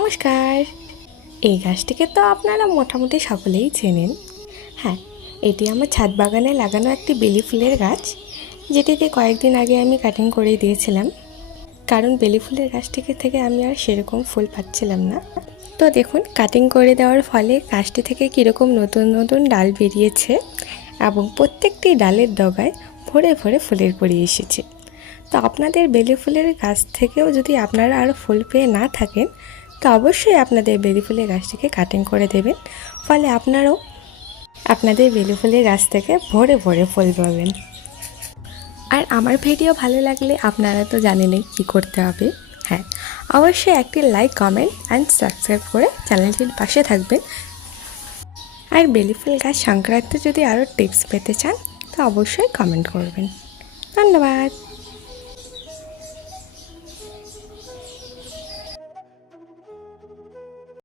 নমস্কার। এই গাছটিকে তো আপনারা মোটামুটি সকলেই চেনেন। হ্যাঁ, এটি আমার ছাদ বাগানে লাগানো একটি বেলি ফুলের গাছ, যেটিতে কয়েকদিন আগে আমি কাটিং করে দিয়েছিলাম, কারণ বেলি ফুলের গাছটিকে থেকে আমি আর সেরকম ফুল পাচ্ছিলাম না। তো দেখুন, কাটিং করে দেওয়ার ফলে গাছটি থেকে কীরকম নতুন নতুন ডাল বেরিয়েছে এবং প্রত্যেকটি ডালের ডগায় ভরে ভরে ফুলের কুঁড়ি এসেছে। তো আপনাদের বেলি ফুলের গাছ থেকেও যদি আপনারা আরও ফুল পেয়ে না থাকেন, তো অবশ্যই আপনাদের বেলি ফুলের গাছটিকে কাটিং করে দেবেন, ফলে আপনারাও আপনাদের বেলি ফুলের গাছ থেকে ভরে ভরে ফুল পাবেন। আর আমার ভিডিও ভালো লাগলে আপনারা তো জানেনই কী করতে হবে। হ্যাঁ, অবশ্যই একটি লাইক, কমেন্ট অ্যান্ড সাবস্ক্রাইব করে চ্যানেলটির পাশে থাকবেন। আর বেলি ফুল গাছ সংক্রান্ত যদি আরও টিপস পেতে চান, তো অবশ্যই কমেন্ট করবেন। ধন্যবাদ।